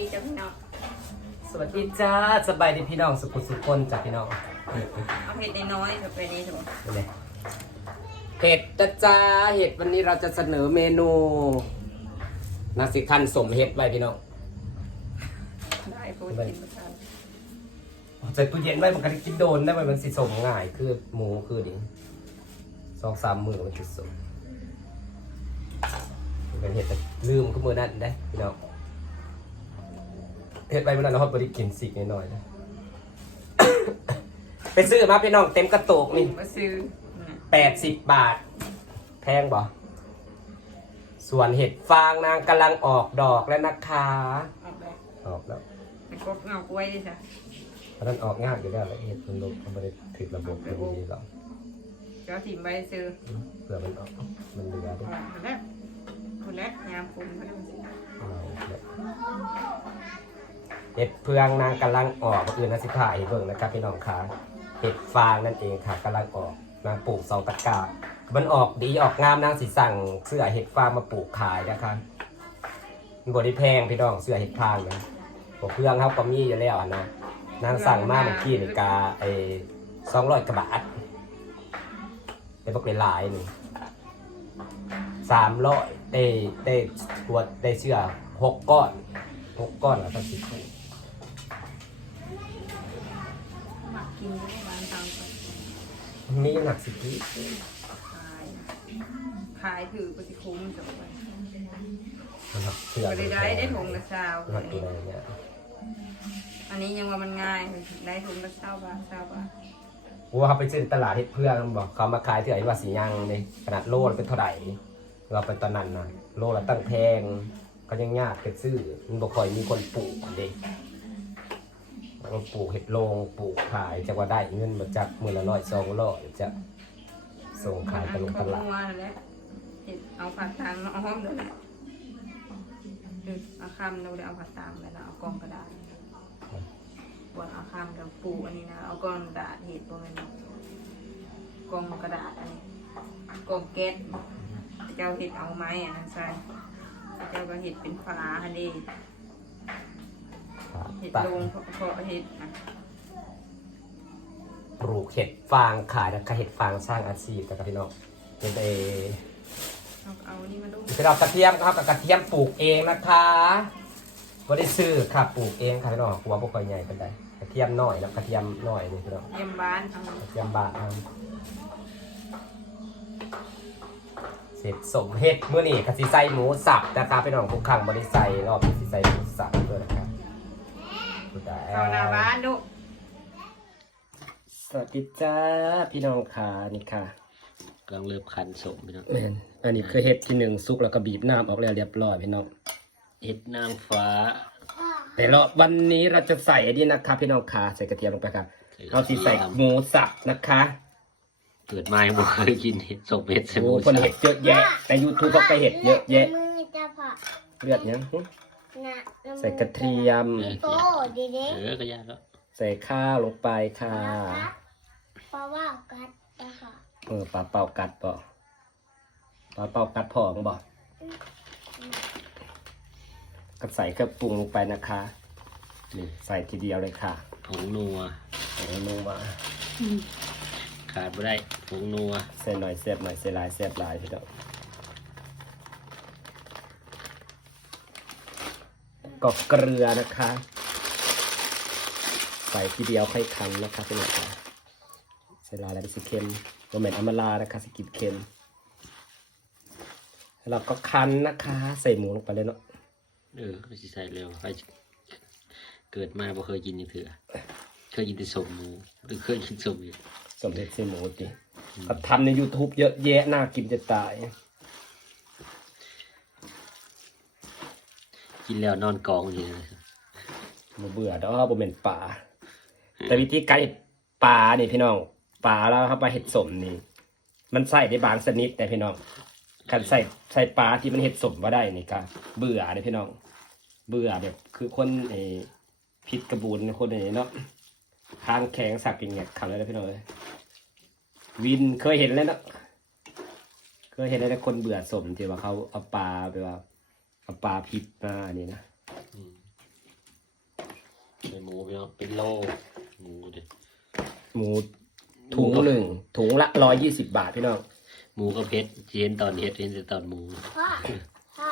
ดีจ้าพี่น้องสวัสดีจ้าสบายดีพี่น้องสุขุสุขคนจ้ะพี่น้องเอาเห็ดน้อยๆเถอะไปนี่เถอะนี่เลยเห็ดจ้าจ้าเห็ดวันนี้เราจะเสนอเมนูนาสิคันสมเห็ดไว้พี่น้องได้พูดกินประจใส่ตู้เย็นไว้มันก็ได้กินโดนได้ไหมมันสิสมง่ายคือหมูคือดิสองสามมือมันสิสมเป็นเห็ดแต่ลืมก็มือนั่นได้พี่น้อง เห็ดไปมันนั่นเราฮอตบริกินสิกน้อยๆนะ ไปซื้อมาพี่น้องเต็มกระโตกำนี่ มาซื้อน่ะแปดสิบบาท แพงบ่ ส่วนเห็ดฟางนางกำลังออกดอกแล้วนะคะ ออกแบบออกแล้วเป็นกบเงากล้วยดิจ้ะเพราะนั้นออกง่ายอยู่แล้วแล้วเห็ดมันลงมันไม่ได้ถึงระบบมันดีหรอกเจ้าถิ่มใบซื้อเผื่อมันออก มันเหลือเอาด้วยละเอาละคุณและยามคุณเขาต้องซื้อ เห็ดเพืองนางกำลังออกก็คือนาสิพาให้เบิ่งนะครับพี่น้องค่ะเห็ดฟางนั่นเองค่ะกำลังออกนางปลูกสองตะกร้ามันออกดีออกงามนางสิสั่งเสื้อเห็ดฟางมาปลูกขายนะคะมันบริแพงพี่น้องเสื้อเห็ดฟางนะพวกเพื่องเขาก็มีอยู่แล้วนะนางสั่งมาเมื่อกี้นี่กาไอ้สองร้อยกว่าบาทเป็นพวกหลายๆนี่สามร้อยได้ได้ตัวได้เสื้อหกก้อนหกก้อนแล้วก็สิบคู่ หมั กกินได้บานตามไปมีหนักสิบปีขาย ขายถือปฏิคุ้มจะไปนะครับเสื้อก็ได้ได้ได้ถุงละเช้าหนัอักนตันี้วอะไรเนี่ยอันนี้ยังว่ามันง่ายได้ถุงละเช้าบาทเช้าบาทกูเขาไปซื้อตลาดเฮ็ดเพื่อนบอกเขามาขายที่ไหนว่าสียังเลยขนาดโลละเป็นเท่าไหร่เราไปตอนนั้นนะโลละตั้งแพงก็ยังยากไปซื้อมันบ่ค่อยมีคนปลูกเด็กมัน ปลูกเห็ดโลงปลูกขายจะว่าได้เงินมาจากมือละร้อยสองร้อยจะส่งขายไปลงตลาดเอแล้วเห็ดเอาผัดตังเอาห้อมเดี๋ยวแหละเอาคำเราเดี๋ยวเอาผัดตังแล้วเอากองกระดาษบนเอาคำเดี๋ยวปูอันนี้นะเอากองกระดาษเห็ดบนนั้กองกระดาษอันนี้กองแก๊สเจ้าเห็ดเอาไม้อันนั้นใส่เจ้าก็เห็ดเป็นฝาฮันดี เห็ดตัดลงเพราะเพราะเห็ดนะปลูกเห็ดฟางขายนะคะเห็ดฟางสร้างอาชีพนะครับพี่น้องเป็นเอเอาเอานี่มาดูเป็นดอกกระเทียมครับกับกระเทียมปลูกเองนะคะไม่ได้ซื้อค่ะปลูกเองค่ะพี่น้องหัวพวกใหญ่เป็นไดกระเทียมน้อยแล้วกระเทียมน้อยนี่พี่น้องเยี่ยมบ้านเอากระเทียมบาทเอาเสร็จสมเห็ดเมื่อนี่กะสิใส่หมูสับนะคะพี่น้องทุกครั้งบริใส่รอบนี้สิใส่หมูสับด้วยนะครับ เอาหน้าบ้านดูสวัสดีจ้าพี่น้องค่ะนี่ค่ะกำลังเริ่มคันสมพี่น้องแมนอันนี้คือเห็ดที่หนึ่งซุกแล้วก็บีบน้ำออกแล้วเรียบร้อยพี่น้องเห็ดนางฟ้า แต่ละวันนี้เราจะใส่อันนี้นะคะพี่น้องค่ะใส่กระเทียมลงไปครับเราสิใส่หมูสับนะคะ เกิดมายังบ่เคยกินเห็ดสมเห็ดสโอ้มูคนสับเห็ดเยอะแยะในยูทูบก็ไปเห็ดเยอะแยะมือจะผ่าเลือดเนี้ยหึนะ ใส่กระเทียมโตดีเด็กเออก็ยากแล้วใส่ข้าวลงไปค่ะ เพราะว่ากัดนะคะเออปลาเป่ากัดบ่ปลาเป่ากัดพองบ่ก็ใส่เครื่องปรุงลงไปนะคะนี่ใส่ทีเดียวเลยค่ะผงนัวโอ้นูมาขาดไม่ได้ผงนัวใส่หน่อยเสียบหน่อยใส่หลายเสียบหลายพี่น้อง ก็เกลือนะคะ ใส่ทีเดียวค่อยคันนะคะพี่น้องค่ะใส่หลายแล้วมันสิเค็มโรแมนอมลานะคะสกินเค็มแล้วเราก็คันนะคะ ใส่หมูลงไปเลยเนาะเออก็สิใส่เร็วไปเกิดมาบ่เคยกินยังเถื่อเคยกินแต่สมหมูหรือเคยกินสมอยู่สมเด็จใส่หมูดิก็ทำใน YouTube เยอะแยะน่ากินจะตาย กินแล้วนอนกองอยู่เลยบ่เบื่อดอกบ่เป็นป่า แต่วิธีการเห็ดปลานี่พี่น้องปลาแล้วเข้าไปเห็ดสมนี่ มันใส่ได้บางชนิดแต่พี่น้องคันใส่ใส่ปลาที่มันเห็ดสมว่าได้นี่ก็เบื่อเลยพี่น้อง เบื่อแบบคือคนไอ้พิษกระบูนคนไอ้เนาะทางแข็งสักอย่างเงี้ยขับเลยนะพี่น้องวินเคยเห็นแล้วเนาะเคยเห็นแล้วคนเบื่อสมที่ว่าเขาเอาปลาไปว่า ปลาพิษมาอันนี้นะอืมใส่หมูพี่น้องเป็นโลหมูดิหมูถุงหนึ่งถุงละร้อยยี่สิบบาทพี่น้องหมูกับเพชรเห็นตอนเฮ็ดเห็นแต่ตอนหมู พ่อพ่อ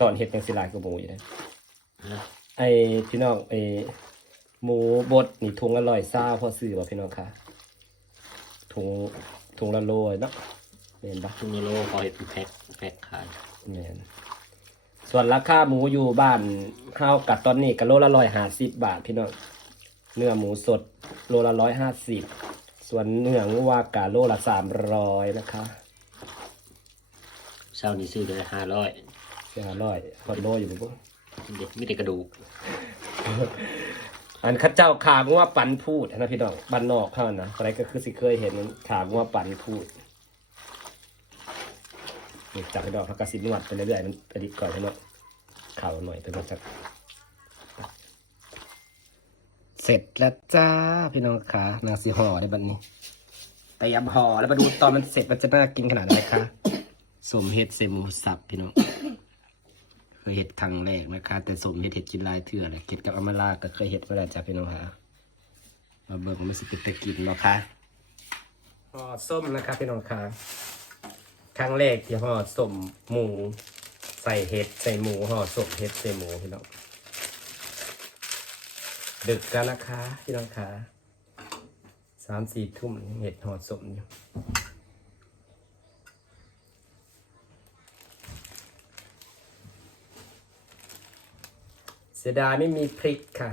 ตอนเห็ดยังสิหลายกว่าหมูอยู่นะนะไอพี่น้องไอหมูบดนี่ถุงละร้อยซ่าพอซื้อป่ะพี่น้องคะถุงถุงละโลเนาะเห็นปะทุกโลพอเห็ดเป็นแพ็คแพ็คขายเนี่ย ส่วนราคาหมูอยู่บ้านข้าวกัดตอนนี้ก็โลละร้อยห้าสิบบาทพี่น้องเนื้อหมูสดโลละร้อยห้าสิบส่วนเนื้องัวกะโลละสามร้อยนะคะเช้านี้ซื้อได้ห้าร้อยเสียร้อยพอดโลอยู่ปุ๊เด็กไม่ได้กระดูก อันเข้าเจ้าขางัวปันพูดนะพี่น้องบ้านนอกเขานะอะไรก็คือสิเคยเห็นขางัวปันพูดนี่ จับไปดอกเขากระสิบนวดไปเรื่อยๆมันกระดิกก่อนให้หมดเข่าหน่อยไปก่อนจักเสร็จแล้วจ้าพี่น้องค่ะนางสีห่อได้บัดนี้เตรียมห่อแล้วมาดูตอนมันเสร็จมันจะน่ากินขนาดไหนคะสมเห็ดเซมูสับพี่น้องเคยเห็ดครั้งแรกนะคะ แต่สมเห็ดเห็ดกินลายเถื่อเลยเก็ดกับอมราก็เคยเห็ดมาแล้วจ้าพี่น้องค่ะมาเบิ่งว่ามันสิเป็นตะกินเนาะค่ะห่อส้มนะคะพี่น้องค่ะ ครั้งแรกที่ห่อสมหมู ใส่เห็ดใส่หมูห่อสมเห็ดใส่หมูพี่น้องดึกกันนะคะพี่น้องคะสามสี่ทุ่มเห็ดห่อสมอยู่เสียดายไม่มีพริกค่ะ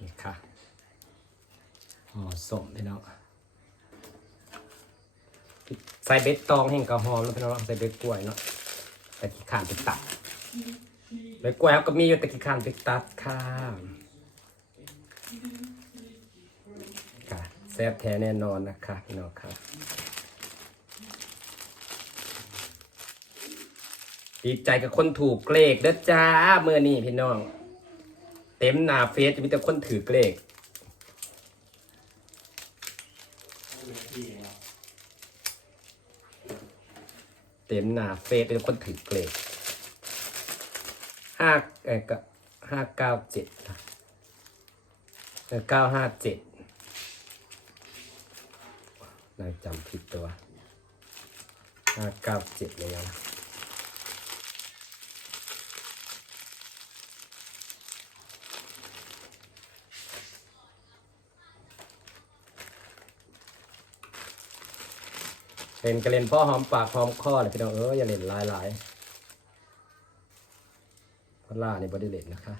นี่ค่ะห่ อสมพี่น้องใส่เบ็ดตองแห่งกระหอมแล้วพี่น้องใส่เบ็ดกล้วยเนาะแต่ขี้ขานไปตัดเบ็ดกล้วยเขาก็มีอยู่แต่ขี้ขานไปตัดค่ะค่ะแซ่บแท้แน่นอนนะคะพี่น้องค่ะดีใจกับคนถูกเลขเด้อจ้าเมื่อนี้พี่น้อง เต็มหน้าเฟซมีแต่คนถือเลข เต็มหน้าเฟซเป็นคนถือเลขห้าเออก็ห้าเก้าเจ็ดเก้าห้าเจ็ดนายจำผิดตัวห้าเก้าเจ็ดเลยนะ เล่นก็เล่นพ่อหอมปากหอมคอเลยพี่น้องเอออย่าเล่นหลายหลายพอล่าในบริเลนนะคะ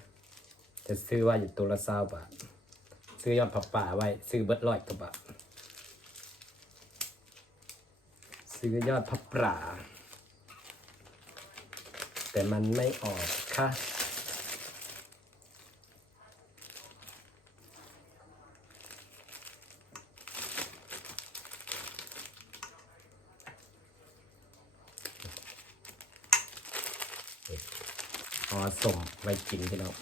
จะซื้อว่าอยู่ตัวละเศร้าบาทซื้อยอดผับป่าไว้ ซื้อเบิร์ดร้อยกว่าบาทซื้อยอดผับป่าแต่มันไม่ออกค่ะ ขอส่งไว้กินพี่น้อง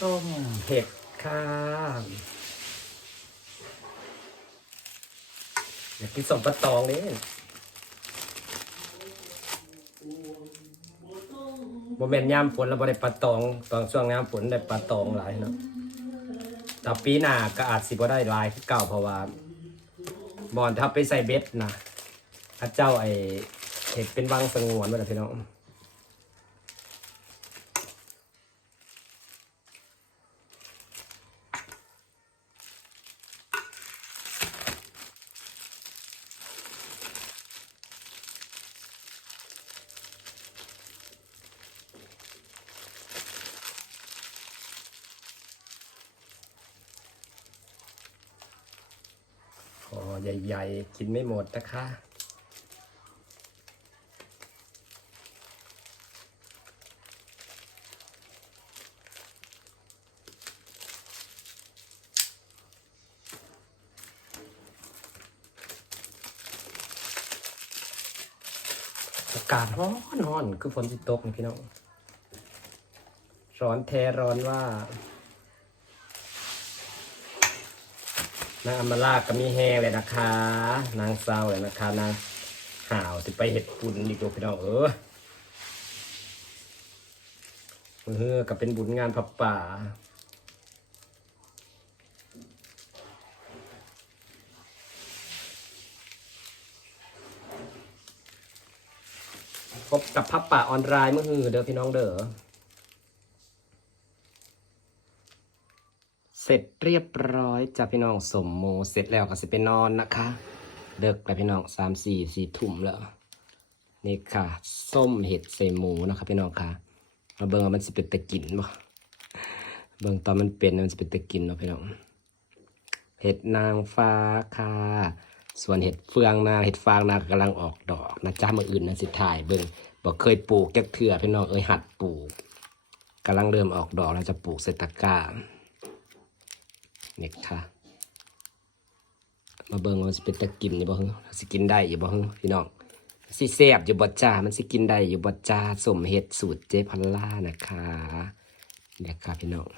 ส้มเห็ดค่ะ อยากกินสมปลาตองนี่โมเมนยามฝนเราบ่ได้ปลาตอง ตอนช่วงน้ำฝนได้ปลาตองหลายเนาะแต่ปีหน้าก็อาจสิบ่ได้หลายคือเก่าเพราะว่าบอนทับไปใส่เบ็ดนะพระเจ้าไอเห็ดเป็นวังสงวนมาแล้วพี่น้อง ใหญ่ๆ กินไม่หมดนะคะ อากาศร้อนร้อนคือฝนที่ตกนี่พี่น้อง ร้อนแท้ร้อนว่า นางอำมาลาก็มีแห้งเลยนะคะ นางเศร้าเลยนะคะ นางห่าวสิไปเห็ดปุ่นอีกตัวพี่น้องเออเออก็เป็นบุญงานพับป่าพบกับพับป่าออนไลน์เมื่อฮือเด้อพี่น้องเด้อ เสร็จเรียบร้อยจ้ะพี่น้องสมโมเสร็จแล้วก็สิไปนอนนะคะเด็กแล้วพี่น้องสามสี่สี่ทุ่มแล้วนี่ค่ะ ส้มเห็ดใส่หมูนะคะพี่น้องค่ะมาเบิ่งว่ามันสิเป็นตะกินบ่เบิ่งตอนมันเป็นมันสิเป็นตะกินเนาะพี่น้องเห็ดนางฟ้าค่ะ ส่วนเห็ดเฟืองนาเห็ดฟางนากำลังออกดอกนะจ้ามืออื่นนะสิถ่ายเบิ่งบอกเคยปลูกจักเถื่อพี่น้องเอ้ยหัดปลูกกำลังเริ่มออกดอกแล้วจะปลูกเซตะกร้า นี่ยค่ะมาเบิ่งว่าสิเป็นตะกินอยู่บ่ฮึสิกินได้อยู่บ่ฮึพี่น้องสิแซ่บอยู่บ่จ้ามันสิกินได้อยู่บ่จ้าสมเห็ดสูตรเจพัลล่านะคะเนี่ยค่ะพี่น้อง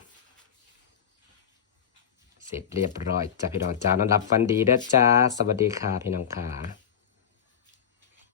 เสร็จเรียบร้อยจ้าพี่น้องจ้านอนรับฟันดีนะจ้าสวัสดีค่ะพี่น้องค่ะ